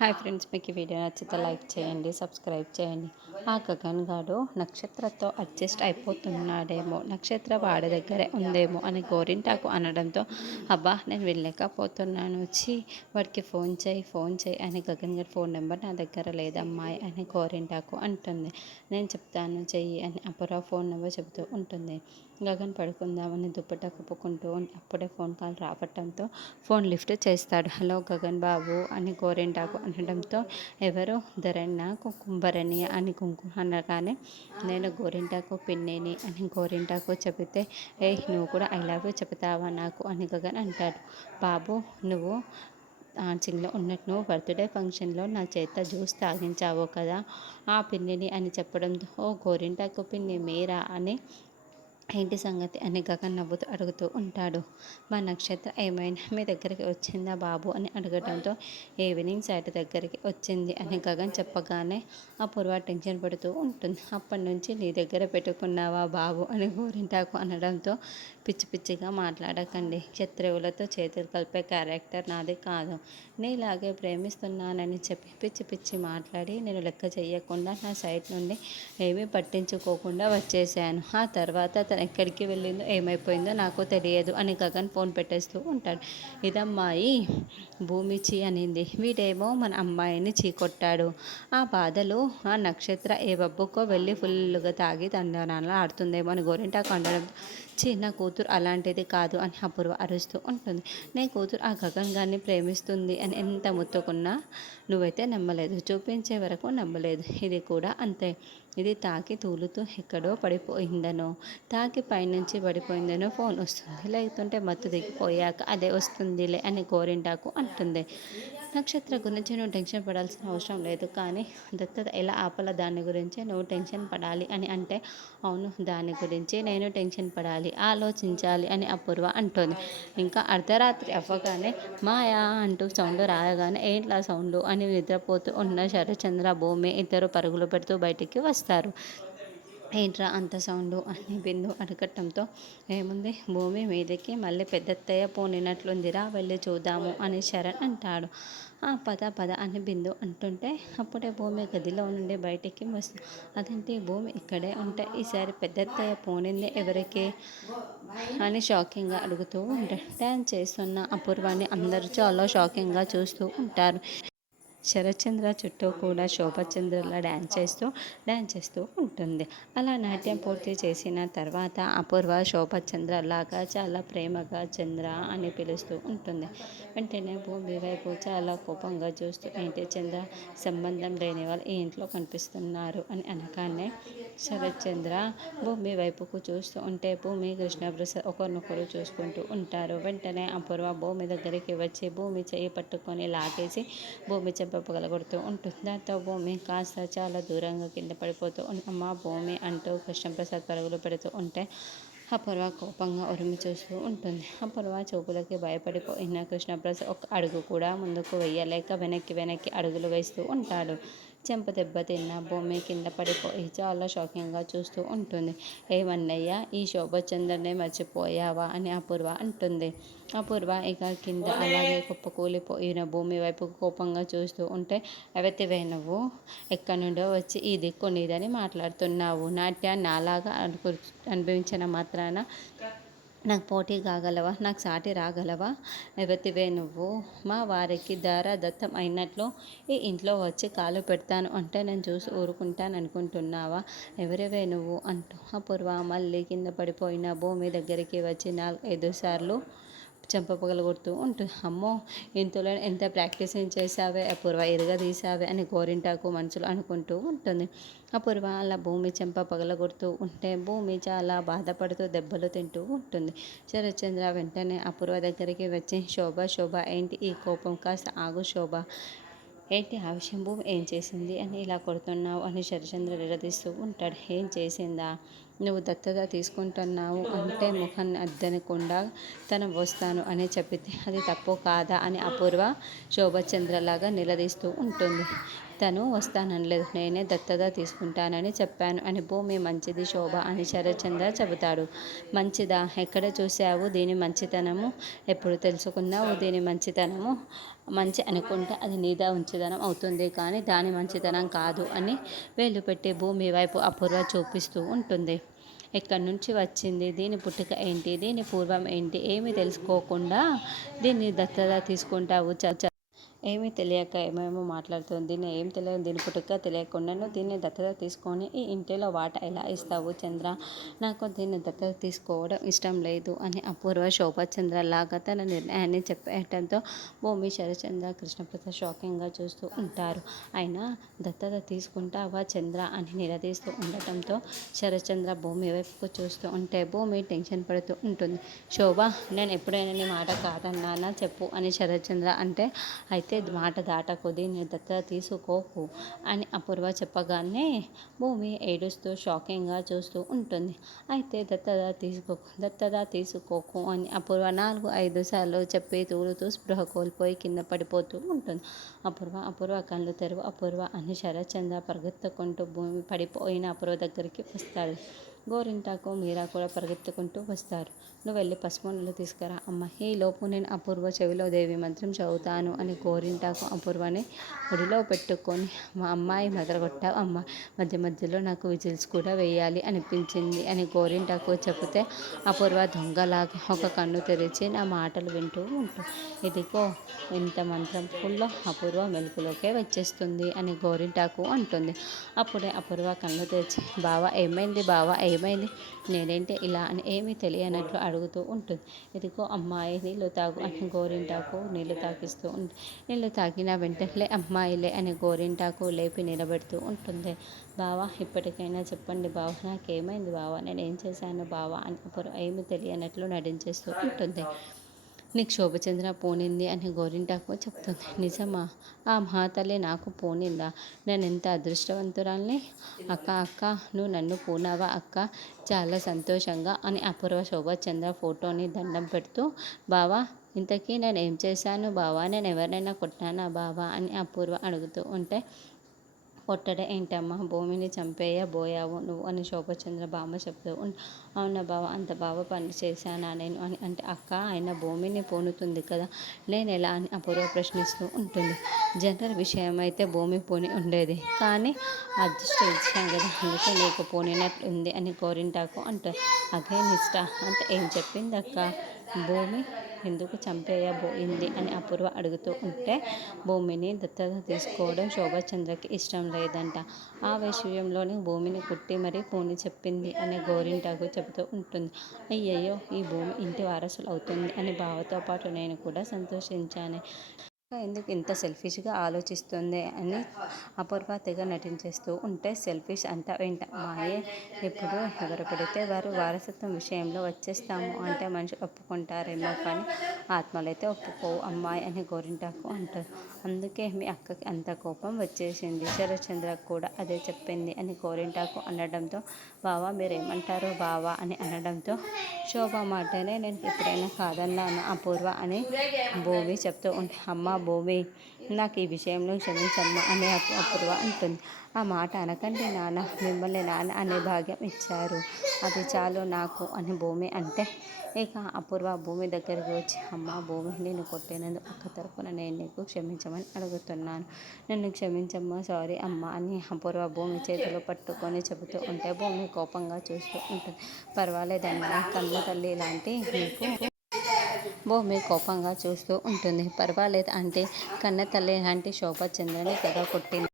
Hi friends, మీకు ఈ video నచ్చితే లైక్ చేయండి, సబ్స్క్రైబ్ చేయండి. ఆ గగన్ గాడు నక్షత్రతో అడ్జస్ట్ అయిపోతున్నాడేమో, నక్షత్ర వాడి దగ్గరే ఉందేమో అని గోరింటాకు అనడంతో, అబ్బా నేను వెళ్ళలేకపోతున్నాను, వచ్చి వాడికి ఫోన్ చేయి అని గగన్ గారి ఫోన్ నెంబర్ నా దగ్గర లేదమ్మాయి అని గోరింటాకు అంటుంది. నేను చెప్తాను చెయ్యి అని అపూర్వ ఫోన్ నెంబర్ చెబుతూ ఉంటుంది. గగన్ పడుకుందామని దుప్పట కప్పుకుంటూ అప్పుడే ఫోన్ కాల్ రావటంతో ఫోన్ లిఫ్ట్ చేస్తాడు. హలో గగన్ బాబు అని గోరింటాకు అనడంతో, ఎవరు ధరణ్య కుంకుమభరణి అని కుంకుమ అనగానే, నేను గోరింటాకు పిన్నిని అని గోరింటాకు చెబితే, నువ్వు కూడా ఐ లవ్ యూ చెబుతావా నాకు అని గగన్ అంటాడు. బాబు నువ్వు డాన్సింగ్లో ఉన్నట్టు నువ్వు బర్త్డే ఫంక్షన్లో నా చేత జ్యూస్ తాగించావు కదా, ఆ పిన్నిని అని చెప్పడంతో, ఓ గోరింటాకు పిన్ని మీరా అని, ఏంటి సంగతి అని గగన్ నవ్వుతూ అడుగుతూ ఉంటాడు. మా నక్షత్ర ఏమైనా మీ దగ్గరికి వచ్చిందా బాబు అని అడగడంతో, ఈవినింగ్ సైట్ దగ్గరికి వచ్చింది అని గగన్ చెప్పగానే అపూర్వ టెన్షన్ పడుతూ ఉంటుంది. అప్పటి నుంచి నీ దగ్గర పెట్టుకున్నావా బాబు అని గోరింటాకు అనడంతో, పిచ్చి పిచ్చిగా మాట్లాడకండి, శత్రువులతో చేతులు కలిపే క్యారెక్టర్ నాది కాదు, నీలాగే ప్రేమిస్తున్నానని చెప్పి పిచ్చి పిచ్చి మాట్లాడి నేను లెక్క చేయకుండా నా సైట్ నుండి ఏమీ పట్టించుకోకుండా వచ్చేసాను. ఆ తర్వాత తను ఎక్కడికి వెళ్ళిందో ఏమైపోయిందో నాకు తెలియదు అని గగన్ ఫోన్ పెట్టేస్తూ ఉంటాడు. ఇదమ్మాయి భూమిచి అనింది. వీడేమో మన అమ్మాయిని చీకొట్టాడు. ఆ బాధలో ఆ నక్షత్ర ఏ బబ్బుకో వెళ్ళి ఫుల్గా తాగి తందనాలు ఆడుతుందేమో అని గోరింటాకు అనడం, చిన్న కూతురు అలాంటిది కాదు అని అపూర్వ అరుస్తూ ఉంటుంది. నీ కూతురు ఆ గగన్ గారిని ప్రేమిస్తుంది అని ఎంత ముత్తుకున్నా నువ్వైతే నమ్మలేదు, చూపించే వరకు నమ్మలేదు. ఇది కూడా అంతే, ఇది తాకి తూలుతూ ఎక్కడో పడిపోయిందనో, తాకి పైనుంచి పడిపోయిందనో ఫోన్ వస్తుంది, లేకుంటే మత్తు దిగిపోయాక అదే వస్తుందిలే అని గోరింటాకు అంటుంది. నక్షత్ర గురించి నువ్వు టెన్షన్ పడాల్సిన అవసరం లేదు, కానీ దత్తత ఎలా ఆపాల దాని గురించే నువ్వు టెన్షన్ పడాలి అని అంటే, అవును దాని గురించి నేను టెన్షన్ పడాలి, ఆలోచించాలి అని అపూర్వ అంటుంది. ఇంకా అర్ధరాత్రి అవ్వగానే మాయా అంటూ సౌండ్ రాగానే, ఏంట్లా సౌండ్ అని నిద్రపోతూ ఉన్న శరత్చంద్ర భూమి ఇద్దరు పరుగులు పెడుతూ బయటికి వస్తారు. ఏంట్రా అంత సౌండు అని బిందు అడగటంతో, ఏముంది భూమి మీదకి మళ్ళీ పెద్దత్తయ్య పోనినట్లుందిరా, వెళ్ళి చూద్దాము అని శరణ్ అంటాడు. ఆ పద పద అని బిందు అంటుంటే, అప్పుడే భూమి గదిలో నుండి బయటికి వస్తుంది. అదేంటి భూమి ఇక్కడే ఉంటే ఈసారి పెద్దత్తయ్య పోనింది ఎవరికి అని షాకింగ్గా అడుగుతూ ఉంటాడు. డ్యాన్స్ చేస్తున్న అపూర్వాన్ని అందరూ చాలా షాకింగ్గా చూస్తూ ఉంటారు. శరత్చంద్ర చుట్టూ కూడా శోభచంద్రలా డ్యాన్స్ చేస్తూ ఉంటుంది. అలా నాట్యం పూర్తి చేసిన తర్వాత అపూర్వ శోభచంద్రలాగా చాలా ప్రేమగా చంద్ర అని పిలుస్తూ ఉంటుంది. వెంటనే భూమి వైపు చాలా కోపంగా చూస్తూ, ఏంటి చంద్ర, సంబంధం లేని వాళ్ళు ఈ ఇంట్లో కనిపిస్తున్నారు అని అనగానే శరత్చంద్ర భూమి వైపుకు చూస్తూ ఉంటే, భూమి కృష్ణప్రసాద్ ఒకరినొకరు చూసుకుంటూ ఉంటారు. వెంటనే అపూర్వ భూమి దగ్గరికి వచ్చి భూమి చేయి పట్టుకొని లాగేసి భూమి చెంప పగలగొడుతూ ఉంటుంది. దాంతో భూమి కాస్త చాలా దూరంగా కింద పడిపోతూ అమ్మ భూమి అంటూ కృష్ణప్రసాద్ పరుగులు పెడుతూ ఉంటే, అపూర్వ కోపంగా ఉరిమి చూస్తూ ఉంటుంది. అపూర్వ చూపులకి భయపడిపోయిన కృష్ణప్రసాద్ ఒక అడుగు కూడా ముందుకు వెయ్యలేక వెనక్కి అడుగులు వేస్తూ ఉంటాడు. చెంప దెబ్బతిన్న భూమి కింద పడిపోయి చాలా షాకింగ్గా చూస్తూ ఉంటుంది. ఏమన్నయ్యా, ఈ శోభచంద్రనే మర్చిపోయావా అని అపూర్వ అంటుంది. అపూర్వ ఇక కింద అలాగే కుప్పకూలిపోయిన భూమి వైపు కోపంగా చూస్తూ ఉంటే, ఎవతివే నువ్వు, ఎక్కడి నుండో వచ్చి ఈ దిక్కు నీదని మాట్లాడుతున్నావు, నాట్యాన్ని నాలాగా అనుభవించిన మాత్రాన నాకు పోటీ కాగలవా, నాకు సాటి రాగలవా, ఎవతివే నువ్వు, మా వారికి దత్తం అయినట్లు ఈ ఇంట్లో వచ్చి కాలు పెడతాను అంటే నేను చూసి ఊరుకుంటాను అనుకుంటున్నావా, ఎవరివే నువ్వు అంటూ అపూర్వ మళ్ళీ కింద పడిపోయిన భూమి దగ్గరికి వచ్చి 4-5 సార్లు చెంప పగలగొడుతూ ఉంటుంది. అమ్మో, ఇంతలో ఎంత ప్రాక్టీసింగ్ చేసావే అపూర్వ, ఇరగదీసావే అని గోరింటాకు మనసులో అనుకుంటూ ఉంటుంది. అపూర్వ అలా భూమి చెంప పగలగొడుతూ ఉంటే భూమి చాలా బాధపడుతూ దెబ్బలు తింటూ ఉంటుంది. శరత్చంద్ర వెంటనే అపూర్వ దగ్గరికి వచ్చి, శోభ ఏంటి ఈ కోపం, కాస్త ఆగు శోభ, ఏంటి ఆ విషయం, భూమి ఏం చేసింది అని ఇలా కొడుతున్నావు అని శరత్చంద్ర నిలదీస్తూ ఉంటాడు. ఏం చేసిందా, నువ్వు దత్తత తీసుకుంటున్నావు అంటే ముఖాన్ని అద్దనకుండా తను వస్తాను అని చెప్పితే అది తప్పు కాదా అని అపూర్వ శోభచంద్రలాగా నిలదీస్తూ ఉంటుంది. తను వస్తాననలేదు, నేనే దత్తత తీసుకుంటానని చెప్పాను అని భూమి మంచిది శోభ అని శరత్చంద్ర చెబుతాడు. మంచిదా? ఎక్కడ చూసావు దీని మంచితనము? ఎప్పుడు తెలుసుకున్నావు దీని మంచితనము? మంచి అనుకుంటే అది నీదా మంచితనం అవుతుంది, కానీ దాని మంచితనం కాదు అని వేలు పెట్టి భూమి వైపు అపూర్వ చూపిస్తూ ఉంటుంది. ఎక్కడి నుంచి వచ్చింది, దీని పుట్టుక ఏంటి, దీని పూర్వం ఏంటి, ఏమీ తెలుసుకోకుండా దీన్ని దత్తత తీసుకుంటావు? ఏమీ తెలియక ఏమేమో మాట్లాడుతుంది. దీన్ని ఏం తెలియదు, దీని పుట్టుక తెలియకుండాను దీన్ని దత్తత తీసుకొని ఈ ఇంటిలో వాటా ఎలా ఇస్తావు చంద్ర? నాకు దీన్ని దత్తత తీసుకోవడం ఇష్టం లేదు అని అపూర్వ శోభాచంద్ర లాగా తన నిర్ణయాన్ని చెప్పేయటంతో భూమి, శరత్చంద్ర, కృష్ణప్రసాద్ షాకింగ్గా చూస్తూ ఉంటారు. అయినా దత్తత తీసుకుంటావా చంద్ర అని నిలదీస్తూ ఉండటంతో శరత్చంద్ర భూమి వైపుకు చూస్తూ ఉంటే భూమి టెన్షన్ పడుతూ ఉంటుంది. శోభ, నేను ఎప్పుడైనా నీ మాట కాదన్నానా చెప్పు అని శరత్చంద్ర అంటే, అయితే మాట దాటకు, దీన్ని దత్తత తీసుకోకు అని అపూర్వ చెప్పగానే భూమి ఏడుస్తూ షాకింగ్గా చూస్తూ ఉంటుంది. అయితే దత్తత తీసుకోకు అని అపూర్వ 4-5 సార్లు చెప్పి తూలుతూ స్పృహ కోల్పోయి కింద పడిపోతూ ఉంటుంది. అపూర్వ కళ్ళు తెరువు అపూర్వ అని శరత్చంద్ర పరిగెత్తుకుంటూ భూమి పడిపోయిన అపూర్వ దగ్గరికి వస్తాడు. గోరింటాకు, మీరా కూడా పరిగెత్తుకుంటూ వస్తారు. నువ్వు వెళ్ళి పసుపు నీళ్ళు తీసుకురా అమ్మ, ఈలోపు నేను అపూర్వ చెవిలో దేవి మంత్రం చదువుతాను అని గోరింటాకు అపూర్వని ఒడిలో పెట్టుకొని, మా అమ్మాయి మొదలుగొట్టావు అమ్మ, మధ్య మధ్యలో నాకు విజిల్స్ కూడా వేయాలి అనిపించింది అని గోరింటాకు చెబితే అపూర్వ దొంగలాగా ఒక కన్ను తెరిచి నా మాటలు వింటూ ఉంటుంది. ఇదిగో ఇంత మంత్రం ఫుల్లో అపూర్వ మెలుకులోకే వచ్చేస్తుంది అని గోరింటాకు అంటుంది. అప్పుడే అపూర్వ కళ్ళు తెరిచి, బావా ఏమైంది, బావా ఏమైంది, నేనేంటి ఇలా అని ఏమీ తెలియనట్లు అడుగుతూ ఉంటుంది. ఇదిగో అమ్మాయి నీళ్ళు తాగు అని గోరింటాకు నీళ్ళు తాగిస్తూ ఉంటుంది. నీళ్ళు తాగిన వెంటనే అమ్మాయిలే అని గోరింటాకు లేపి నిలబెడుతూ ఉంటుంది. బావా ఇప్పటికైనా చెప్పండి బావ, నాకేమైంది బావా, నేనేం చేశాను బావా అని అపూర్వ ఏమీ తెలియనట్లు నటించేస్తూ ఉంటుంది. నీకు శోభచంద్ర పోనింది అని గోరింటాకు చెప్తుంది. నిజమా? ఆ మహాతల్లి నాకు పోనిందా? నేను ఎంత అదృష్టవంతురాల్ని! అక్క నువ్వు నన్ను పూనావా అక్క, చాలా సంతోషంగా అని అపూర్వ శోభచంద్ర ఫోటోని దండం పెడుతూ, బావా ఇంతకీ నేను ఏం చేశాను బావా, నేను ఎవరినైనా కొట్టానా బావా అని అపూర్వ అడుగుతూ ఉంటే, కొట్టడే ఏంటమ్మా, భూమిని చంపేయబోయావు నువ్వు అని శోభచంద్ర బామ్మ చెప్తూ అవునా బావ, అంత బావ పని చేశానా నేను అని అంటే, అక్క ఆయన భూమిని పూనుతుంది కదా, నేను ఎలా అని అపూర్వ ప్రశ్నిస్తూ ఉంటుంది. జనరల్ విషయం అయితే భూమి పూని ఉండేది, కానీ అదృష్టం ఇచ్చాం కదా, అందుకే నీకు పూనినట్లుంది అని గోరింటాకు అంటారు. అగే నిష్ట అంటే ఏం చెప్పింది అక్క, భూమి ఎందుకు చంపేయబోయింది అని అపూర్వ అడుగుతూ ఉంటే, భూమిని దత్తత తీసుకోవడం శోభచంద్రకి ఇష్టం లేదంట, ఆ విషయంలోనే భూమిని కుట్టి మరీ పూని చెప్పింది అని గోరింటాకు చెబుతూ ఉంటుంది. అయ్యయ్యో, ఈ భూమి ఇంటి వారసులు అవుతుంది అని బావతో పాటు నేను కూడా సంతోషించాను. ఎందుకు ఇంత సెల్ఫిష్గా ఆలోచిస్తుంది అని అపూర్వ తెగ నటించేస్తూ ఉంటే, సెల్ఫిష్ అంటావేంట మాయే, ఇప్పుడు ఎవరు పడితే వారు వారసత్వం విషయంలో వచ్చేస్తాము అంటే మనుషులు ఒప్పుకుంటారేమో, కానీ ఆత్మలైతే ఒప్పుకోవు అమ్మాయి అని గోరింటాకు అంటారు. అందుకే మీ అక్కకి అంత కోపం వచ్చేసింది, శరత్చంద్రకు కూడా అదే చెప్పింది అని గోరింటాకు అనడంతో, బావా మీరేమంటారు బావా అని అనడంతో, శోభ మాటనే నేను ఎప్పుడైనా కాదన్నాను అపూర్వ అని భూమి చెప్తూ ఉంటే, అమ్మ భూమి నాకు ఈ విషయంలో క్షమించమ్మా అని అపూర్వ అంటుంది. ఆ మాట అనకండి నాన్న, మిమ్మల్ని నాన్న అనే భాగ్యం ఇచ్చారు, అది చాలు నాకు అని భూమి అంటే, ఇక అపూర్వ భూమి దగ్గరికి వచ్చి, అమ్మ భూమి నేను కొట్టినందుకు అక్క తరపున నేను నీకు క్షమించమని అడుగుతున్నాను, నన్ను క్షమించమ్మా, సారీ అమ్మ అని అపూర్వ భూమి చేతులు పట్టుకొని చెబుతూ ఉంటే, భూమి కోపంగా చూస్తూ ఉంటుంది. పర్వాలేదమ్మా, కన్న తల్లి లాంటి నీకు భూమి కోపంగా చూస్తూ ఉంటుంది. పర్వాలేదు అంటే, కన్న తల్లి లాంటి శోభచంద్రని తెగ కొట్టింది.